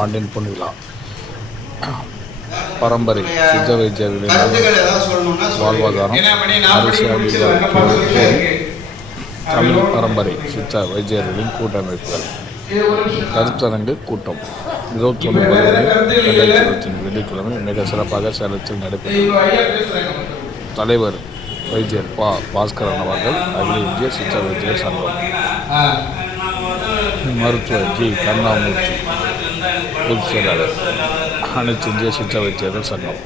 ஆண்டின் பொன்விழா. பரம்பரை சித்த சொல்லுங்க. வாழ்வாதாரம். தமிழ் பரம்பரை சித்த வைத்தியர்களின் கூட்டமைப்புகள். கருத்தரங்கு கூட்டம். இருபத்தி ஒன்று ரெண்டாயிரத்தி வெள்ளிக்கிழமை மிக சிறப்பாக சேலத்தில் நடைபெற்றது. தலைவர் வைத்தியர் பா பாஸ்கரன் அவர்கள் அகில இந்திய சித்த வைத்தியர் சங்கம். மருத்துவர் ஜி கருணாமூர்த்தி பொதுச் செயலாளர் அனைத்து இந்திய சித்த வைத்தியர்கள் சங்கம்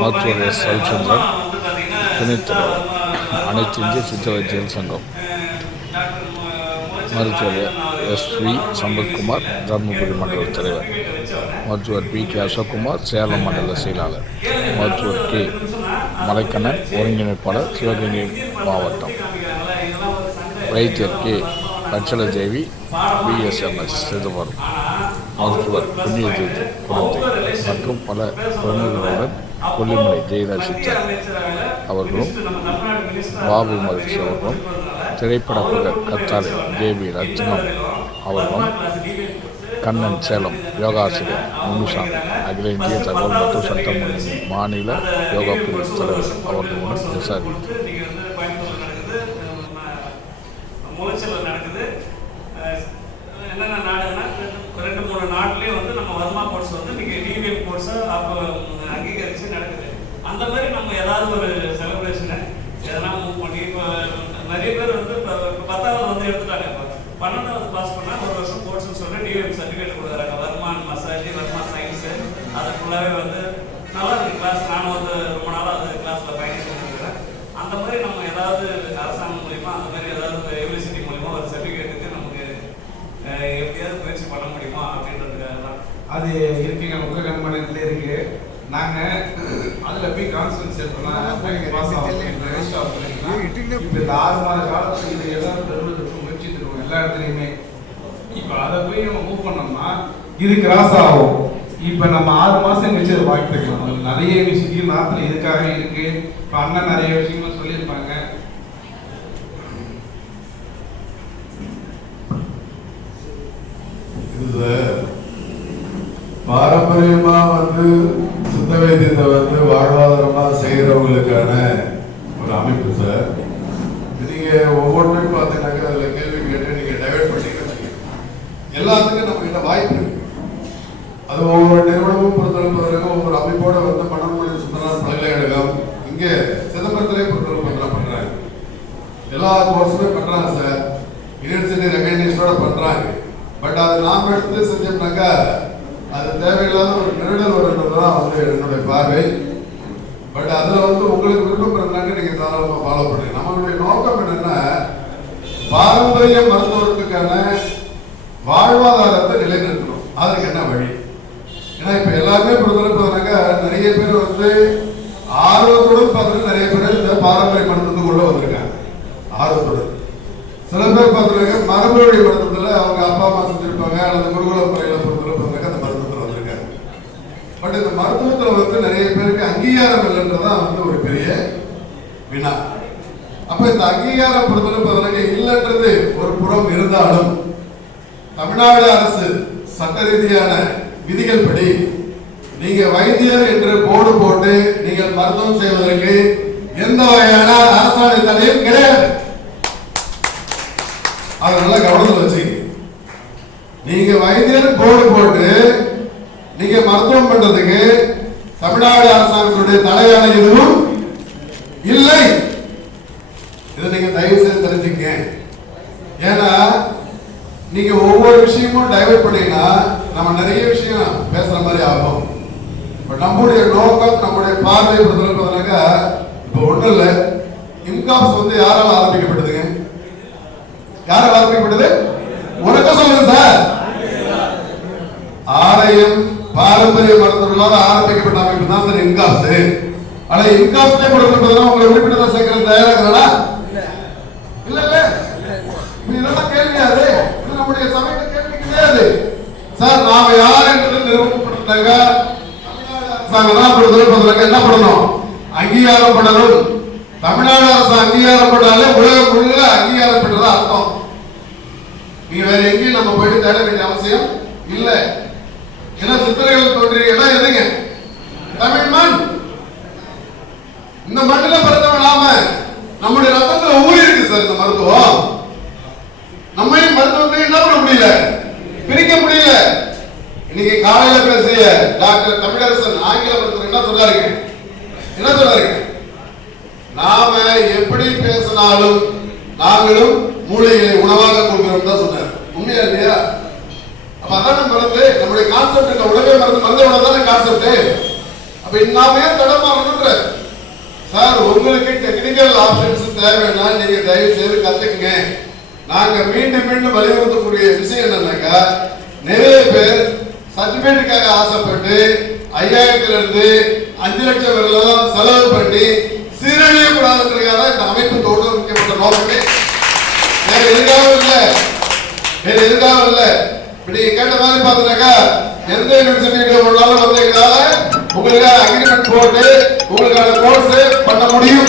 மருத்துவர் எஸ் ரவிச்சந்திரன் துணைத் தலைவர் அனைத்து இந்திய சித்த வைத்தியர்கள் சங்கம். மருத்துவர் எஸ் வி சம்பத்குமார் தர்மபுரி மண்டல தலைவர். மருத்துவர் பி கே அசோக்குமார் சேலம் மண்டல செயலாளர். மருத்துவர் கே மலைக்கண்ணன் ஒருங்கிணைப்பாளர் சிவகங்கை மாவட்டம். வைத்தியர் கே பச்சல தேவி பிஎஸ்எம்எஸ் சிதம்பரம் மருத்துவர் புண்ணியதீர்த்த குழந்தை மற்றும் பல பிரமுகர்களுடன் கொல்லிமலை ஜெயராஜ் சித்தர் அவர்களும் பாபு மகிழ்ச்சி அவர்களும் திரைப்பட புகழ் கத்தாரை தேவி ரத்னம் அவர்களும் கண்ணன் சேலம் யோகாசிரியர் முனுசாமி அகில இந்திய தகவல் மற்றும் சட்டம் மாநில யோகா பிரிவு தலைவர் அவர்களுடன் விசாரித்தார் இன்னைக்கு வந்து கோயம்புத்தூர்ல நடக்குது முளைச்சல் நடக்குது அஹ் என்னென்ன நாடுன்னா ரெண்டு- ரெண்டு மூணு நாட்டிலேயே வந்து நம்ம வர்மா கோர்ஸ் வந்து இன்னைக்கு டிவிஎம் கோர்ஸை அப்போ அங்கீகரித்து நடக்குது அந்த மாதிரி நம்ம ஏதாவது ஒரு செலிப்ரேஷனை எதனா மூவ் பண்ணி இப்போ நிறைய பேர் வந்து இப்போ பத்தாவது வந்து எடுத்துட்டாங்க. இப்போ பன்னெண்டாவது பாஸ் பண்ணால் ஒரு வருஷம் கோர்ஸ்னு சொல்லி டிஎம் சர்டிஃபிகேட் கொடுக்குறாங்க. வர்மான் மசாஜ் வர்மா சயின்ஸு அது ஃபுல்லாகவே வந்து நல்லா இருக்கு. கிளாஸ் நானும் வந்து ரொம்ப நாளாக அது கிளாஸில் பயணிச்சு இருக்கிறேன் அந்த மாதிரி நம்ம ஏதாவது அரசாங்கம் மூலியமா அந்த மாதிரி ஏதாவது யூனிவர்சிட்டி மூலிமா ஒரு சர்டிஃபிகேட்டுக்கு நமக்கு எப்படியாவது முயற்சி பண்ண முடியுமா அப்படின்றதுக்காக தான் அது இருக்குங்க உங்கள் கண்மணத்திலே இருக்குது நாங்க அதுல போய் கான்சன்ட்ரேட் இந்த ஆறு மாத காலத்துல இது ஏதாவது பெறுவதற்கு முயற்சிட்டு இருக்கோம் எல்லா இடத்துலயுமே. இப்ப அதை போய் நம்ம மூவ் பண்ணோம்னா இது கிராஸ் ஆகும். இப்ப நம்ம ஆறு மாசம் கழிச்சு அதை அது நிறைய விஷயம். நாட்டுல இதுக்காக இருக்கு. இப்ப அண்ணன் நிறைய விஷயங்கள் சொல்லியிருப்பாங்க. பாரம்பரியமா வந்து சித்த வைத்தியத்தை வந்து வாழ்வாதாரமாக செய்கிறவங்களுக்கான ஒரு அமைப்பு சார் நீங்கள் ஒவ்வொன்றையும் பார்த்தீங்கன்னாக்க அதில் கேள்வி கேட்டு நீங்கள் டைவர்ட் பண்ணீங்கன்னு எல்லாத்துக்கும் நம்ம கிட்ட வாய்ப்பு இருக்கு. அது ஒவ்வொரு நிறுவனமும் பொறுத்தளவு ஒவ்வொரு அமைப்போட வந்து மனமொழி சுந்தரம் பல்கலைக்கழகம் இங்கே சிதம்பரத்திலே பொறுத்தளவு பண்றா பண்ணுறாங்க எல்லா கோர்ஸுமே பண்ணுறாங்க சார் யூனிவர்சிட்டி ரெகனைசேஷனோட பண்ணுறாங்க பட் அது நாம் எடுத்து செஞ்சோம்னாக்கா அது தேவையில்லாத ஒரு நிறுவனம் தான் வந்து என்னுடைய பார்வை. பட் அதுல வந்து உங்களுக்கு விருப்பம் இருந்தாங்க நீங்க தாராளமா ஃபாலோ பண்ணுங்க நம்மளுடைய நோக்கம் என்னென்னா பாரம்பரிய மருத்துவத்துக்கான வாழ்வாதாரத்தை நிலைநிறுத்தணும். அதுக்கு என்ன வழி? ஏன்னா இப்ப எல்லாருமே பொறுத்தவரைக்கு நிறைய பேர் வந்து ஆர்வத்துடன் பார்த்துட்டு நிறைய பேர் இந்த பாரம்பரிய மருத்துவத்துக்குள்ள வந்திருக்காங்க. ஆர்வத்துடன். சில பேர் பார்த்துருக்காங்க மரபு வழி மருத்துவத்தில் அவங்க அப்பா அம்மா செஞ்சுருப்பாங்க அல்லது குருகுல முறையில் பொறுத்தவரை பார்த்துருக்காங்க அந்த மருத்துவத்துல வந்திருக்காங்க பட் இந்த மருத்துவத்தில் வந்து நிறைய பேருக்கு அங்கீகாரம் இல்லைன்றதான் வந்து ஒரு பெரிய வினா. அப்ப இந்த அங்கீகாரம் பொறுத்தவரை இல்லைன்றது ஒரு புறம் இருந்தாலும் தமிழ்நாடு அரசு சட்ட ரீதியான விதிகள் படி நீங்க வைத்தியர் என்று போர்டு போட்டு நீங்கள் மருத்துவம் செய்வதற்கு எந்த வகையான அரசாணை தடையும் கிடையாது. அதை நல்லா கவனத்தில் வச்சுக்கீங்க. நீங்க வைத்தியர் போர்டு போட்டு நீங்க மருத்துவம் பண்றதுக்கு தமிழ்நாடு அரசாங்கத்துடைய தலையான எதுவும் இல்லை. இதை நீங்க தயவு செய்து தெரிஞ்சுங்க. ஏன்னா நீங்க ஒவ்வொரு விஷயமும் டைவர்ட் பண்ணீங்கன்னா நம்ம நிறைய விஷயம் பேசுற மாதிரி ஆகும். நம்முடைய நோக்கம் நம்முடைய பார்வை பொறுத்தவரைக்கும் இப்போ ஒன்றும் இல்லை. இன்காப்ஸ் வந்து யாரால் ஆரம்பிக்கப்பட்டதுங்க யாரால் ஆரம்பிக்கப்பட்டது உனக்கு சொல்லுங்க சார். பாரம்பரிய மருத்துவர்களால் ஆரம்பிக்கப்பட்ட அமைப்பு தான் சார் இன்காஸ் ஆனா இன்காப்ஸ்ல கொடுக்கப்பட்டதுனா உங்களை உறுப்பினர் சேர்க்கிறது? தயாராகிறாரா இல்ல இல்ல. இதெல்லாம் கேள்வியாது இது நம்முடைய சமயத்தை கேள்வி கிடையாது. சார் நாம யார் என்று நிறுவனப்படுத்தாங்க அரசாங்கம் தான் கொடுத்து என்ன பண்ணணும்? அங்கீகாரம் பண்ணணும். தமிழ்நாடு அரசு அங்கீகாரம் பண்ணாலே உலகம் முழுக்க அங்கீகாரம் பெற்றதா அர்த்தம். நீ வேற எங்கேயும் நம்ம போயிட்டு தேட வேண்டிய அவசியம் இல்லை. ஏன்னா சித்திரைகள் தோன்றிய இடம் எதுங்க தமிழ் மண். இந்த மண்ணில பிறந்தவன் நாம. நம்முடைய ரத்தத்துல ஊழி இருக்கு சார் இந்த மருத்துவம். நம்மையும் மருத்துவத்தை என்ன பண்ண முடியல? பிரிக்க முடியல. இன்னைக்கு காலையில பேசிய டாக்டர் தமிழரசன் ஆங்கில மருத்துவர் என்ன சொன்னாருங்க என்ன சொன்னாருங்க நாம எப்படி பேசினாலும் நாங்களும் மூளைகளை உணவாக கொடுக்கிறோம் தான் சொன்னார் உண்மையா இல்லையா? அப்ப அதான மருந்து நம்முடைய கான்செப்ட் இந்த உலகே மருந்து மருந்து உணவு தானே கான்செப்ட் அப்ப நாம தடமாறணுன்ற சார் உங்களுக்கு டெக்னிக்கல் ஆப்ஷன்ஸ் தேவைன்னா நீங்க தயவு செய்து கத்துக்குங்க. நாங்க மீண்டும் மீண்டும் வலியுறுத்தக்கூடிய விஷயம் என்னன்னாக்கா நிறைய பேர் சர்டிபிகேட்டுக்காக ஆசைப்பட்டு ஐயாயிரத்துல இருந்து அஞ்சு லட்சம் வரலாம் செலவு பண்ணி சீரழிய கூடாதுன்றதுக்காக இந்த அமைப்பு தொடர்பு முக்கியப்பட்ட நோக்கமே. வேற எதுக்காகவும் இல்லை. வேற எதுக்காகவும் இல்லை. நீங்க கேட்ட மாதிரி பாத்துட்டாக்கா எந்த யூனிவர்சிட்டியில உங்களால வந்தீங்கனால உங்களுக்கு அக்ரிமெண்ட் போட்டு உங்களுக்கான கோர்ஸ் பண்ண முடியும்.